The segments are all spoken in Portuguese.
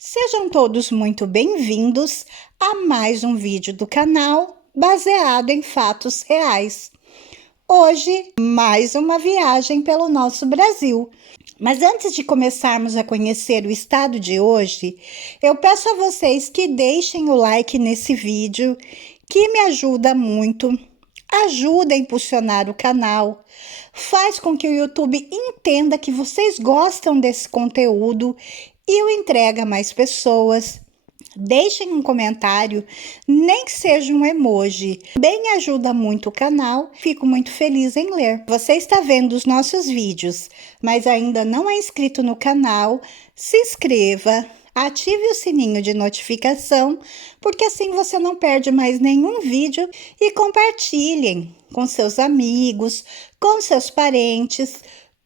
Sejam todos muito bem-vindos a mais um vídeo do canal baseado em fatos reais. Hoje, mais uma viagem pelo nosso Brasil. Mas antes de começarmos a conhecer o estado de hoje, eu peço a vocês que deixem o like nesse vídeo, que me ajuda muito, ajuda a impulsionar o canal, faz com que o YouTube entenda que vocês gostam desse conteúdo e o entrega a mais pessoas. Deixem um comentário, nem que seja um emoji. Bem ajuda muito o canal, fico muito feliz em ler. Você está vendo os nossos vídeos, mas ainda não é inscrito no canal, se inscreva, ative o sininho de notificação, porque assim você não perde mais nenhum vídeo e compartilhem com seus amigos, com seus parentes,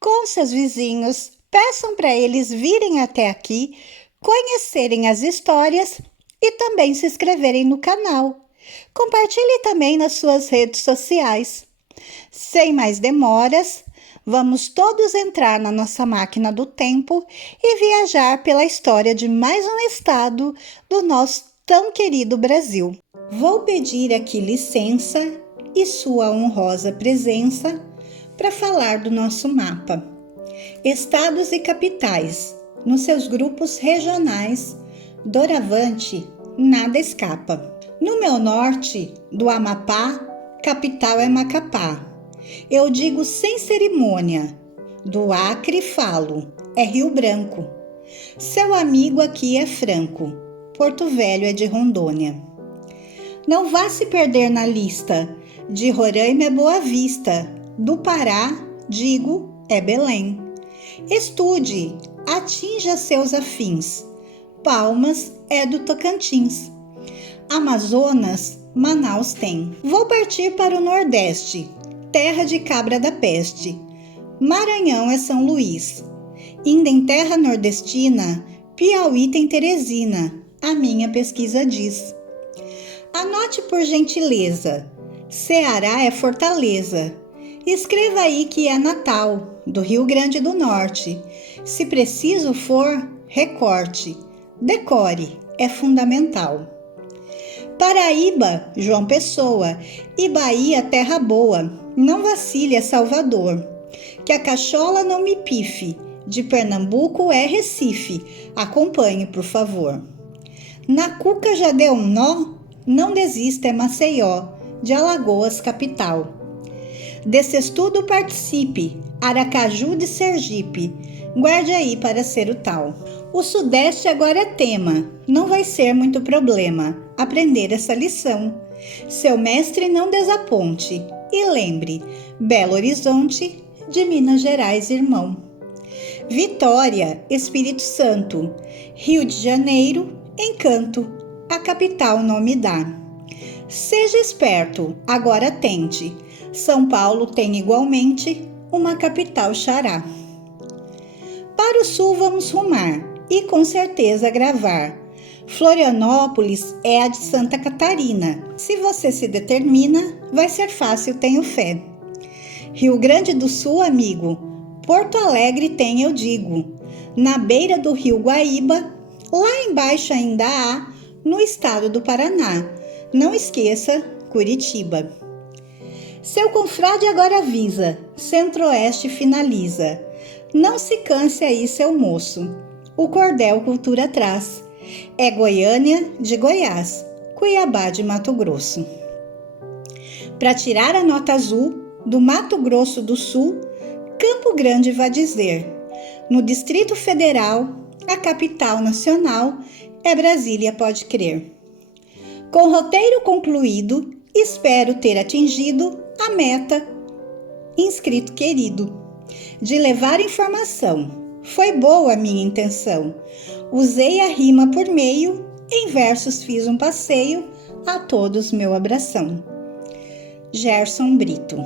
com seus vizinhos. Peçam para eles virem até aqui, conhecerem as histórias e também se inscreverem no canal. Compartilhe também nas suas redes sociais. Sem mais demoras, vamos todos entrar na nossa máquina do tempo e viajar pela história de mais um estado do nosso tão querido Brasil. Vou pedir aqui licença e sua honrosa presença para falar do nosso mapa. Estados e capitais, nos seus grupos regionais, doravante, nada escapa. No meu norte, do Amapá, capital é Macapá. Eu digo sem cerimônia, do Acre falo, é Rio Branco. Seu amigo aqui é franco, Porto Velho é de Rondônia. Não vá se perder na lista, de Roraima é Boa Vista, do Pará, digo, é Belém. Estude, atinja seus afins. Palmas é do Tocantins. Amazonas, Manaus tem. Vou partir para o Nordeste, terra de cabra da peste. Maranhão é São Luís. Indo em terra nordestina, Piauí tem Teresina, a minha pesquisa diz. Anote por gentileza, Ceará é Fortaleza. Escreva aí que é Natal, do Rio Grande do Norte. Se preciso for, recorte. Decore, é fundamental. Paraíba, João Pessoa. E Bahia, terra boa. Não vacile, é Salvador. Que a cachola não me pife. De Pernambuco é Recife. Acompanhe, por favor. Na cuca já deu um nó? Não desista, é Maceió. De Alagoas, capital. Desse estudo participe, Aracaju de Sergipe, guarde aí para ser o tal. O Sudeste agora é tema, não vai ser muito problema aprender essa lição. Seu mestre não desaponte e lembre, Belo Horizonte, de Minas Gerais, irmão. Vitória, Espírito Santo, Rio de Janeiro, Encanto, a capital não me dá. Seja esperto, agora tente. São Paulo tem igualmente uma capital xará. Para o sul vamos rumar e com certeza gravar. Florianópolis é a de Santa Catarina. Se você se determina, vai ser fácil, tenho fé. Rio Grande do Sul, amigo, Porto Alegre tem, eu digo. Na beira do rio Guaíba, lá embaixo ainda há, no estado do Paraná. Não esqueça, Curitiba. Seu confrade agora avisa, Centro-Oeste finaliza. Não se canse aí, seu moço, o cordel cultura traz. É Goiânia de Goiás, Cuiabá de Mato Grosso. Para tirar a nota azul, do Mato Grosso do Sul, Campo Grande vai dizer. No Distrito Federal, a capital nacional é Brasília, pode crer. Com roteiro concluído, espero ter atingido a meta, inscrito querido, de levar informação. Foi boa a minha intenção. Usei a rima por meio, em versos fiz um passeio, a todos meu abração. Gerson Brito.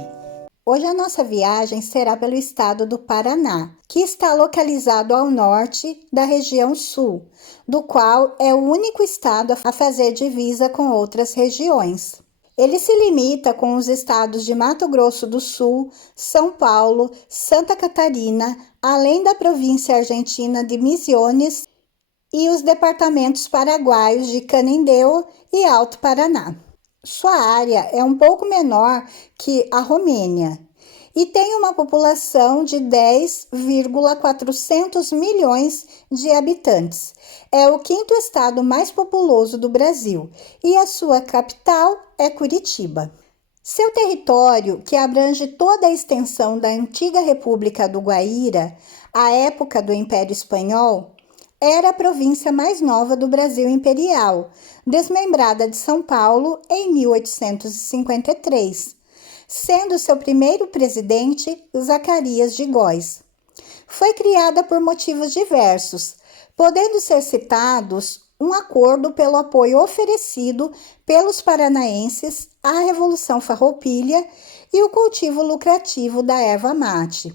Hoje a nossa viagem será pelo estado do Paraná, que está localizado ao norte da região sul, do qual é o único estado a fazer divisa com outras regiões. Ele se limita com os estados de Mato Grosso do Sul, São Paulo, Santa Catarina, além da província argentina de Misiones e os departamentos paraguaios de Canindeu e Alto Paraná. Sua área é um pouco menor que a Romênia e tem uma população de 10,400 milhões de habitantes. É o quinto estado mais populoso do Brasil e a sua capital é Curitiba. Seu território, que abrange toda a extensão da antiga República do Guaíra, à época do Império Espanhol, era a província mais nova do Brasil Imperial, desmembrada de São Paulo em 1853, sendo seu primeiro presidente Zacarias de Góes. Foi criada por motivos diversos, podendo ser citados um acordo pelo apoio oferecido pelos paranaenses à Revolução Farroupilha e o cultivo lucrativo da erva mate.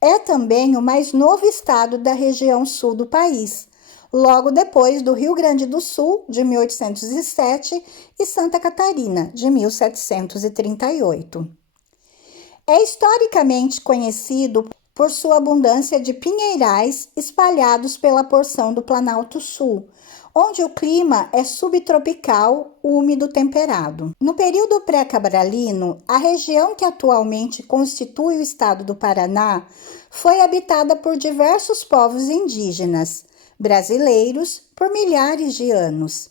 É também o mais novo estado da região sul do país, logo depois do Rio Grande do Sul, de 1807, e Santa Catarina, de 1738. É historicamente conhecido por sua abundância de pinheirais espalhados pela porção do Planalto Sul, onde o clima é subtropical, úmido temperado. No período pré-cabralino, a região que atualmente constitui o estado do Paraná foi habitada por diversos povos indígenas, brasileiros, por milhares de anos.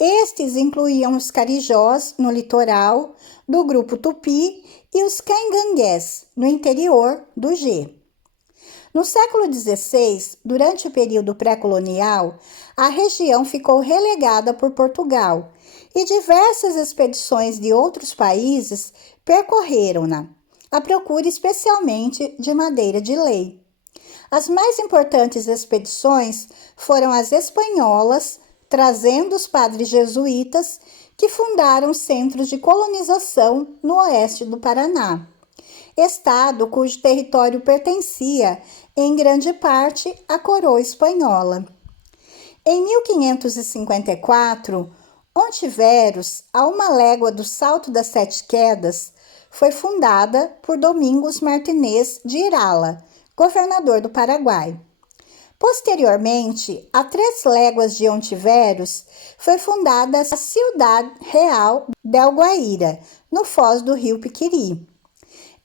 Estes incluíam os carijós, no litoral, do grupo Tupi, e os cangangués, no interior do G. No século XVI, durante o período pré-colonial, a região ficou relegada por Portugal e diversas expedições de outros países percorreram-na, à procura especialmente de madeira de lei. As mais importantes expedições foram as espanholas, trazendo os padres jesuítas que fundaram centros de colonização no oeste do Paraná, estado cujo território pertencia, em grande parte, à coroa espanhola. Em 1554, Ontiveros, a uma légua do Salto das Sete Quedas, foi fundada por Domingos Martinez de Irala, governador do Paraguai. Posteriormente, a 3 léguas de Ontiveros, foi fundada a Ciudad Real del Guaíra, no foz do rio Piquiri.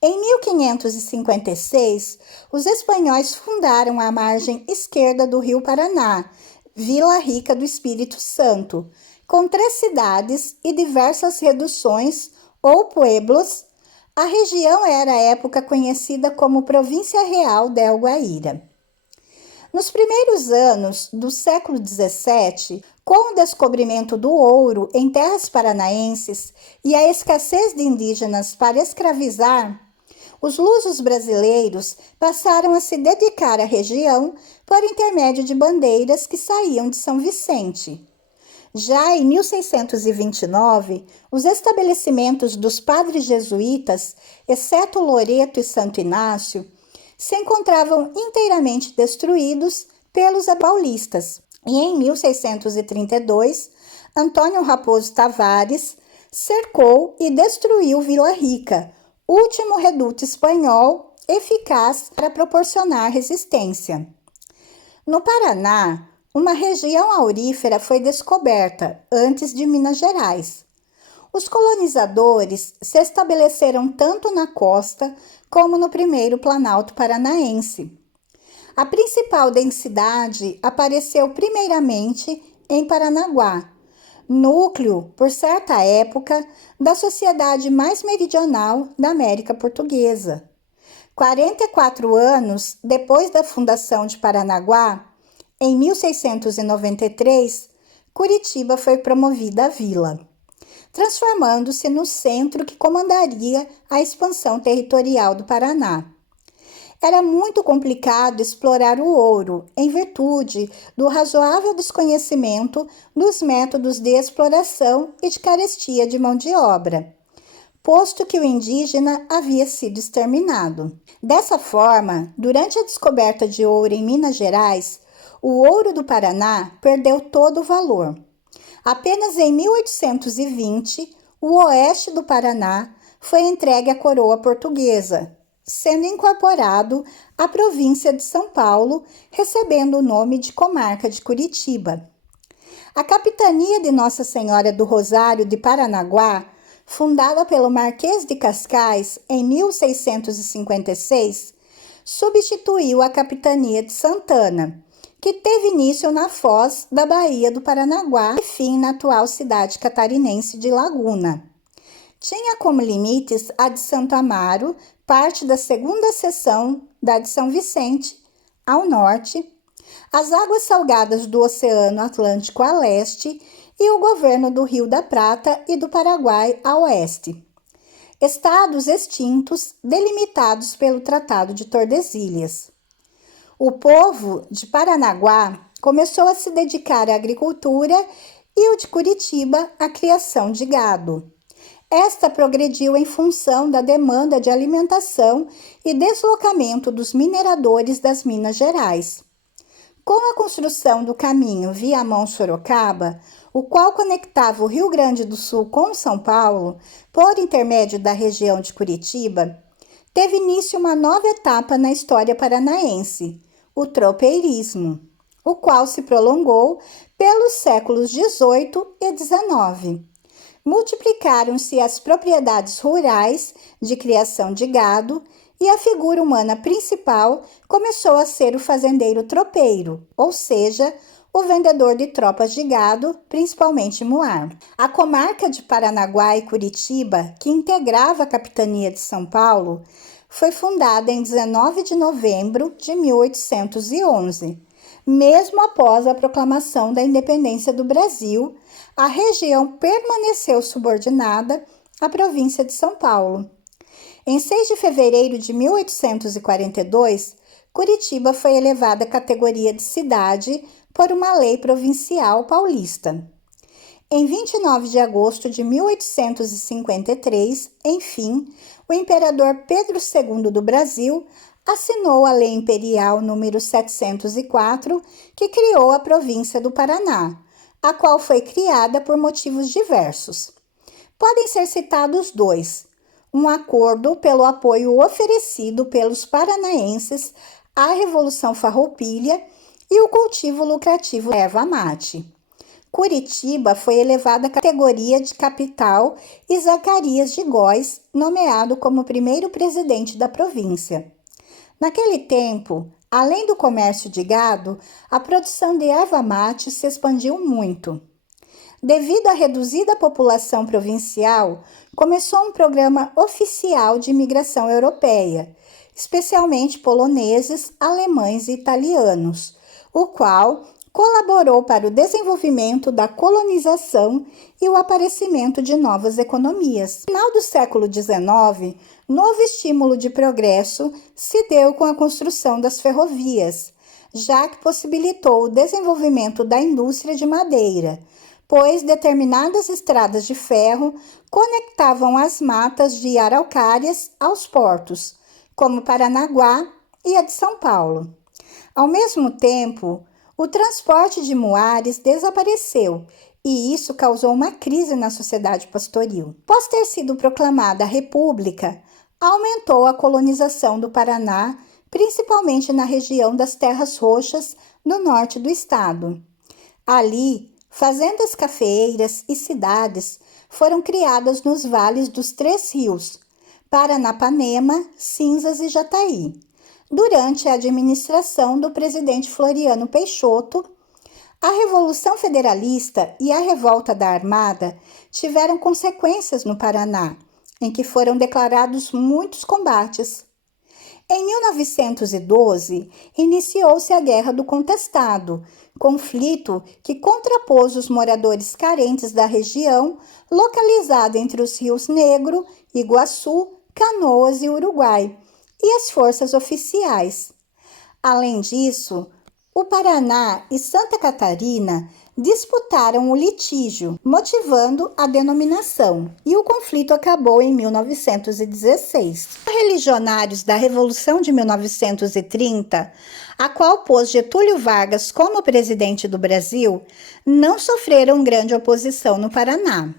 Em 1556, os espanhóis fundaram a margem esquerda do rio Paraná, Vila Rica do Espírito Santo, com 3 cidades e diversas reduções ou pueblos. A região era à época conhecida como Província Real del Guaíra. Nos primeiros anos do século XVII, com o descobrimento do ouro em terras paranaenses e a escassez de indígenas para escravizar, os lusos brasileiros passaram a se dedicar à região por intermédio de bandeiras que saíam de São Vicente. Já em 1629, os estabelecimentos dos padres jesuítas, exceto Loreto e Santo Inácio, se encontravam inteiramente destruídos pelos paulistas. E em 1632, Antônio Raposo Tavares cercou e destruiu Vila Rica, último reduto espanhol eficaz para proporcionar resistência. No Paraná, uma região aurífera foi descoberta antes de Minas Gerais. Os colonizadores se estabeleceram tanto na costa como no primeiro Planalto Paranaense. A principal densidade apareceu primeiramente em Paranaguá, núcleo, por certa época, da sociedade mais meridional da América Portuguesa. 44 anos depois da fundação de Paranaguá, em 1693, Curitiba foi promovida a vila, transformando-se no centro que comandaria a expansão territorial do Paraná. Era muito complicado explorar o ouro, em virtude do razoável desconhecimento dos métodos de exploração e de carestia de mão de obra, posto que o indígena havia sido exterminado. Dessa forma, durante a descoberta de ouro em Minas Gerais, o ouro do Paraná perdeu todo o valor. Apenas em 1820, o oeste do Paraná foi entregue à coroa portuguesa, sendo incorporado à província de São Paulo, recebendo o nome de Comarca de Curitiba. A capitania de Nossa Senhora do Rosário de Paranaguá, fundada pelo Marquês de Cascais em 1656, substituiu a capitania de Santana, que teve início na foz da Baía do Paranaguá e fim na atual cidade catarinense de Laguna. Tinha como limites a de Santo Amaro, parte da segunda seção da de São Vicente, ao norte, as águas salgadas do Oceano Atlântico a leste e o governo do Rio da Prata e do Paraguai a oeste. Estados extintos delimitados pelo Tratado de Tordesilhas. O povo de Paranaguá começou a se dedicar à agricultura e o de Curitiba à criação de gado. Esta progrediu em função da demanda de alimentação e deslocamento dos mineradores das Minas Gerais. Com a construção do caminho Viamão-Sorocaba, o qual conectava o Rio Grande do Sul com São Paulo, por intermédio da região de Curitiba, teve início uma nova etapa na história paranaense, o tropeirismo, o qual se prolongou pelos séculos XVIII e XIX. Multiplicaram-se as propriedades rurais de criação de gado e a figura humana principal começou a ser o fazendeiro tropeiro, ou seja, o vendedor de tropas de gado, principalmente muar. A comarca de Paranaguá e Curitiba, que integrava a capitania de São Paulo, foi fundada em 19 de novembro de 1811. Mesmo após a proclamação da independência do Brasil, a região permaneceu subordinada à província de São Paulo. Em 6 de fevereiro de 1842, Curitiba foi elevada à categoria de cidade por uma lei provincial paulista. Em 29 de agosto de 1853, enfim, o imperador Pedro II do Brasil assinou a Lei Imperial número 704, que criou a província do Paraná, a qual foi criada por motivos diversos. Podem ser citados dois: um acordo pelo apoio oferecido pelos paranaenses à Revolução Farroupilha e o cultivo lucrativo da erva mate. Curitiba foi elevada à categoria de capital e Zacarias de Góes, nomeado como primeiro presidente da província. Naquele tempo, além do comércio de gado, a produção de erva mate se expandiu muito. Devido à reduzida população provincial, começou um programa oficial de imigração europeia, especialmente poloneses, alemães e italianos, o qual colaborou para o desenvolvimento da colonização e o aparecimento de novas economias. No final do século XIX, novo estímulo de progresso se deu com a construção das ferrovias, já que possibilitou o desenvolvimento da indústria de madeira, pois determinadas estradas de ferro conectavam as matas de araucárias aos portos, como Paranaguá e a de São Paulo. Ao mesmo tempo, o transporte de muares desapareceu e isso causou uma crise na sociedade pastoril. Após ter sido proclamada a República, aumentou a colonização do Paraná, principalmente na região das Terras Roxas, no norte do estado. Ali, fazendas cafeeiras e cidades foram criadas nos vales dos três rios, Paranapanema, Cinzas e Jataí. Durante a administração do presidente Floriano Peixoto, a Revolução Federalista e a Revolta da Armada tiveram consequências no Paraná, em que foram declarados muitos combates. Em 1912, iniciou-se a Guerra do Contestado, conflito que contrapôs os moradores carentes da região, localizada entre os rios Negro, Iguaçu, Canoas e Uruguai, e as forças oficiais. Além disso, o Paraná e Santa Catarina disputaram o litígio, motivando a denominação, e o conflito acabou em 1916. Os religionários da Revolução de 1930, a qual pôs Getúlio Vargas como presidente do Brasil, não sofreram grande oposição no Paraná.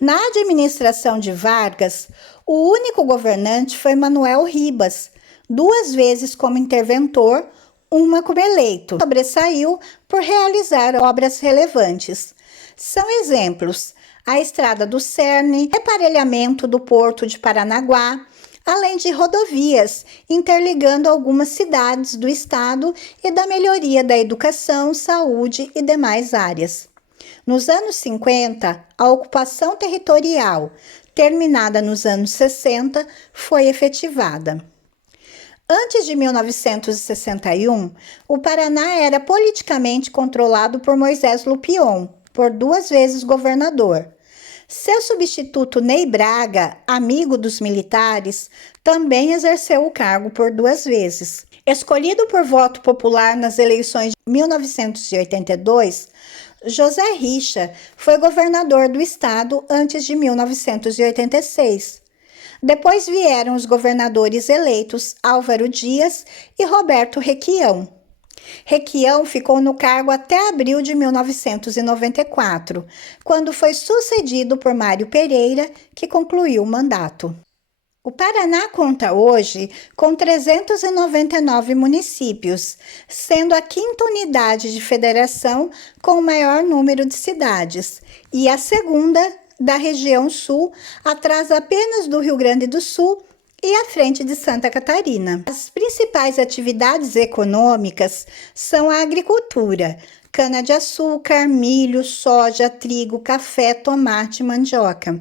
Na administração de Vargas, o único governante foi Manuel Ribas, 2 vezes como interventor, uma como eleito. Sobressaiu por realizar obras relevantes. São exemplos a Estrada do Cerne, reparelhamento do Porto de Paranaguá, além de rodovias interligando algumas cidades do estado e da melhoria da educação, saúde e demais áreas. Nos anos 50, a ocupação territorial, terminada nos anos 60, foi efetivada. Antes de 1961, o Paraná era politicamente controlado por Moisés Lupion, por 2 vezes governador. Seu substituto Ney Braga, amigo dos militares, também exerceu o cargo por 2 vezes. Escolhido por voto popular nas eleições de 1982, José Richa foi governador do estado antes de 1986. Depois vieram os governadores eleitos Álvaro Dias e Roberto Requião. Requião ficou no cargo até abril de 1994, quando foi sucedido por Mário Pereira, que concluiu o mandato. O Paraná conta hoje com 399 municípios, sendo a 5ª unidade de federação com o maior número de cidades e a 2ª da região sul, atrás apenas do Rio Grande do Sul e à frente de Santa Catarina. As principais atividades econômicas são a agricultura, cana-de-açúcar, milho, soja, trigo, café, tomate e mandioca.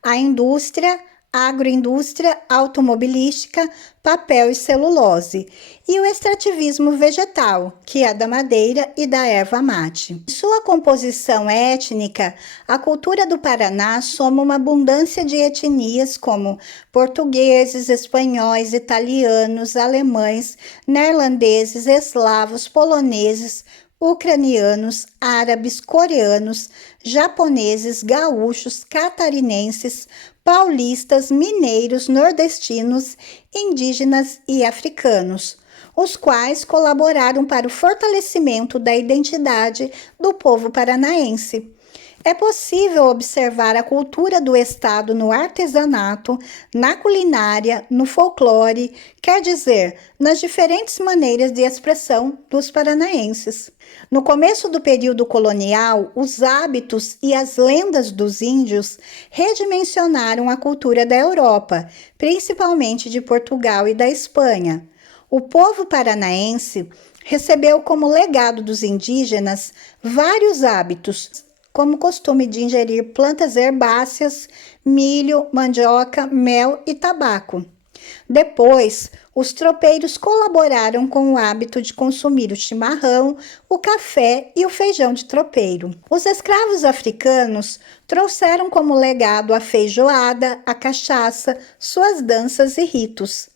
A indústria, agroindústria, automobilística, papel e celulose, e o extrativismo vegetal, que é da madeira e da erva mate. Em sua composição étnica, a cultura do Paraná soma uma abundância de etnias como portugueses, espanhóis, italianos, alemães, neerlandeses, eslavos, poloneses, ucranianos, árabes, coreanos, japoneses, gaúchos, catarinenses, paulistas, mineiros, nordestinos, indígenas e africanos, os quais colaboraram para o fortalecimento da identidade do povo paranaense. É possível observar a cultura do estado no artesanato, na culinária, no folclore, quer dizer, nas diferentes maneiras de expressão dos paranaenses. No começo do período colonial, os hábitos e as lendas dos índios redimensionaram a cultura da Europa, principalmente de Portugal e da Espanha. O povo paranaense recebeu como legado dos indígenas vários hábitos, como o costume de ingerir plantas herbáceas, milho, mandioca, mel e tabaco. Depois, os tropeiros colaboraram com o hábito de consumir o chimarrão, o café e o feijão de tropeiro. Os escravos africanos trouxeram como legado a feijoada, a cachaça, suas danças e ritos.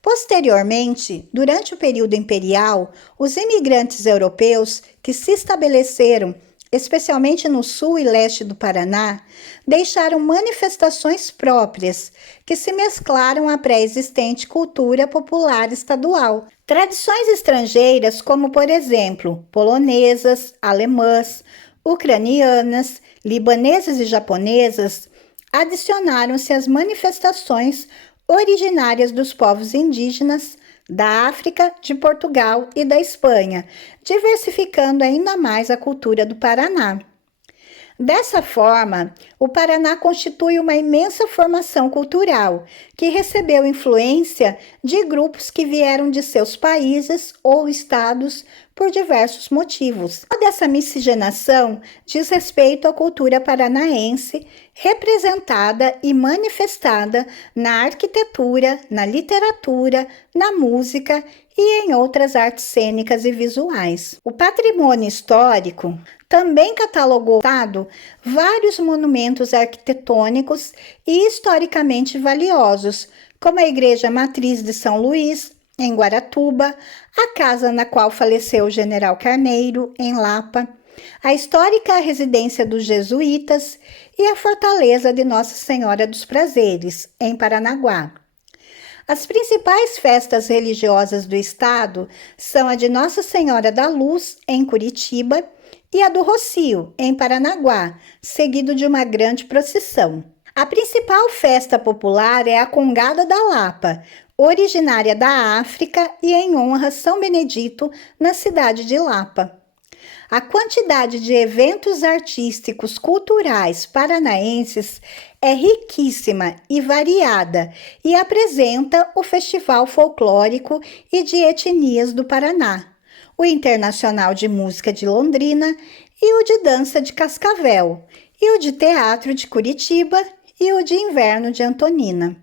Posteriormente, durante o período imperial, os imigrantes europeus que se estabeleceram especialmente no sul e leste do Paraná, deixaram manifestações próprias que se mesclaram à pré-existente cultura popular estadual. Tradições estrangeiras, como por exemplo, polonesas, alemãs, ucranianas, libanesas e japonesas, adicionaram-se às manifestações originárias dos povos indígenas da África, de Portugal e da Espanha, diversificando ainda mais a cultura do Paraná. Dessa forma, o Paraná constitui uma imensa formação cultural, que recebeu influência de grupos que vieram de seus países ou estados por diversos motivos. Toda essa miscigenação diz respeito à cultura paranaense, representada e manifestada na arquitetura, na literatura, na música e em outras artes cênicas e visuais. O patrimônio histórico também catalogou vários monumentos arquitetônicos e historicamente valiosos, como a Igreja Matriz de São Luís, em Guaratuba, a casa na qual faleceu o general Carneiro, em Lapa, a histórica residência dos jesuítas e a fortaleza de Nossa Senhora dos Prazeres, em Paranaguá. As principais festas religiosas do estado são a de Nossa Senhora da Luz, em Curitiba, e a do Rocio, em Paranaguá, seguido de uma grande procissão. A principal festa popular é a Congada da Lapa, originária da África e em honra a São Benedito, na cidade de Lapa. A quantidade de eventos artísticos culturais paranaenses é riquíssima e variada e apresenta o Festival Folclórico e de Etnias do Paraná, o Internacional de Música de Londrina e o de Dança de Cascavel, e o de Teatro de Curitiba e o de Inverno de Antonina.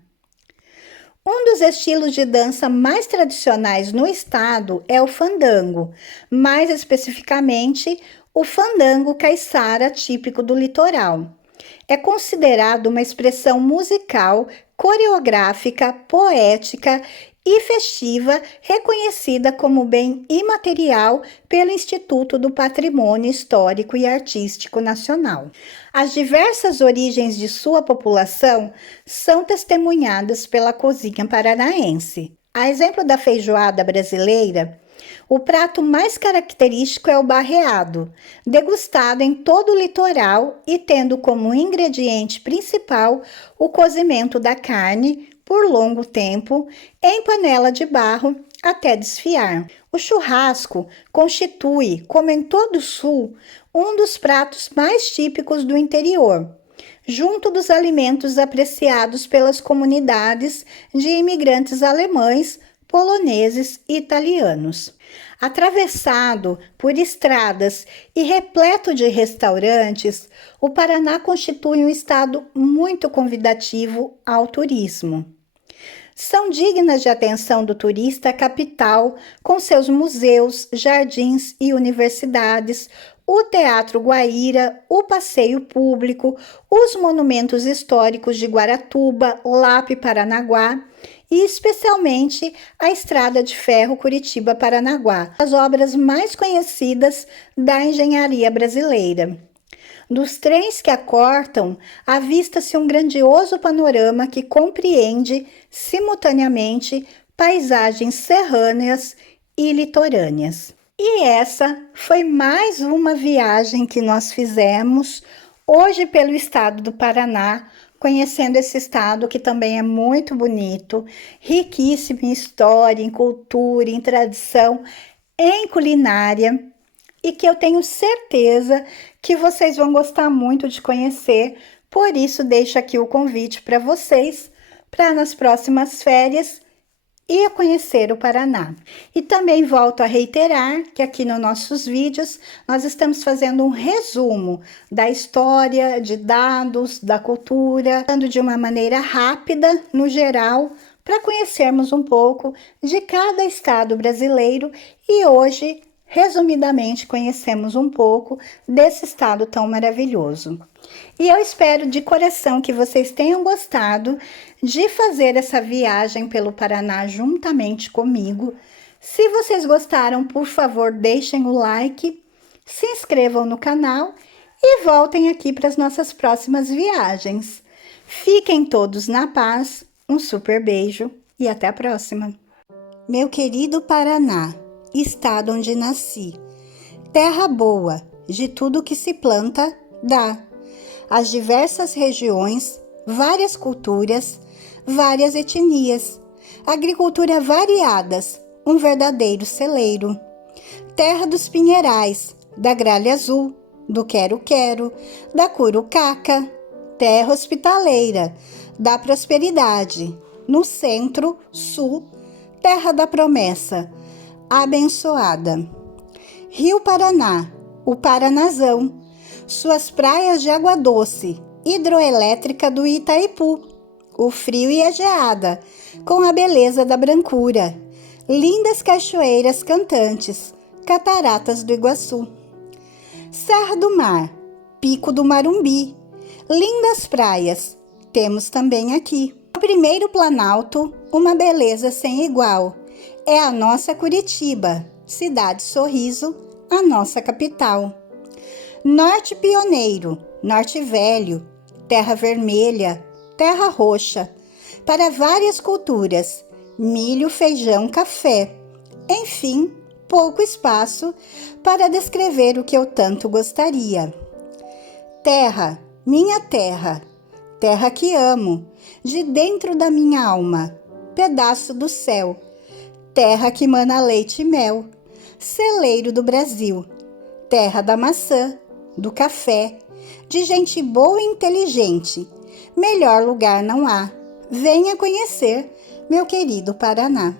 Um dos estilos de dança mais tradicionais no estado é o fandango, mais especificamente o fandango caiçara típico do litoral. É considerado uma expressão musical, coreográfica, poética e festiva, reconhecida como bem imaterial pelo Instituto do Patrimônio Histórico e Artístico Nacional. As diversas origens de sua população são testemunhadas pela cozinha paranaense. A exemplo da feijoada brasileira, o prato mais característico é o barreado, degustado em todo o litoral e tendo como ingrediente principal o cozimento da carne por longo tempo em panela de barro até desfiar. O churrasco constitui, como em todo o sul, um dos pratos mais típicos do interior, junto dos alimentos apreciados pelas comunidades de imigrantes alemães, poloneses e italianos. Atravessado por estradas e repleto de restaurantes, o Paraná constitui um estado muito convidativo ao turismo. São dignas de atenção do turista a capital, com seus museus, jardins e universidades, o Teatro Guaíra, o passeio público, os monumentos históricos de Guaratuba, Lapa e Paranaguá, e especialmente a Estrada de Ferro Curitiba-Paranaguá, as obras mais conhecidas da engenharia brasileira. Dos trens que a cortam, avista-se um grandioso panorama que compreende, simultaneamente, paisagens serrâneas e litorâneas. E essa foi mais uma viagem que nós fizemos hoje pelo estado do Paraná, conhecendo esse estado que também é muito bonito, riquíssimo em história, em cultura, em tradição, em culinária, e que eu tenho certeza que vocês vão gostar muito de conhecer. Por isso, deixo aqui o convite para vocês, para nas próximas férias, ir a conhecer o Paraná. E também volto a reiterar que aqui nos nossos vídeos nós estamos fazendo um resumo da história, de dados, da cultura, dando de uma maneira rápida, no geral, para conhecermos um pouco de cada estado brasileiro. E hoje, resumidamente, conhecemos um pouco desse estado tão maravilhoso. E eu espero de coração que vocês tenham gostado de fazer essa viagem pelo Paraná juntamente comigo. Se vocês gostaram, por favor, deixem o like, se inscrevam no canal e voltem aqui para as nossas próximas viagens. Fiquem todos na paz, um super beijo e até a próxima. Meu querido Paraná, estado onde nasci, terra boa, de tudo que se planta, dá. As diversas regiões, várias culturas, várias etnias, agricultura variadas, um verdadeiro celeiro. Terra dos pinheirais, da gralha azul, do quero-quero, da curucaca, terra hospitaleira, da prosperidade, no centro, sul, terra da promessa, abençoada. Rio Paraná, o Paranazão, suas praias de água doce, hidroelétrica do Itaipu, o frio e a geada, com a beleza da brancura, lindas cachoeiras cantantes, cataratas do Iguaçu. Serra do Mar, Pico do Marumbi, lindas praias, temos também aqui. O primeiro Planalto, uma beleza sem igual, é a nossa Curitiba, cidade sorriso, a nossa capital. Norte Pioneiro, Norte Velho, Terra Vermelha, Terra Roxa, para várias culturas, milho, feijão, café. Enfim, pouco espaço para descrever o que eu tanto gostaria. Terra, minha terra, terra que amo, de dentro da minha alma, pedaço do céu, terra que mana leite e mel, celeiro do Brasil, terra da maçã, do café, de gente boa e inteligente, melhor lugar não há. Venha conhecer meu querido Paraná.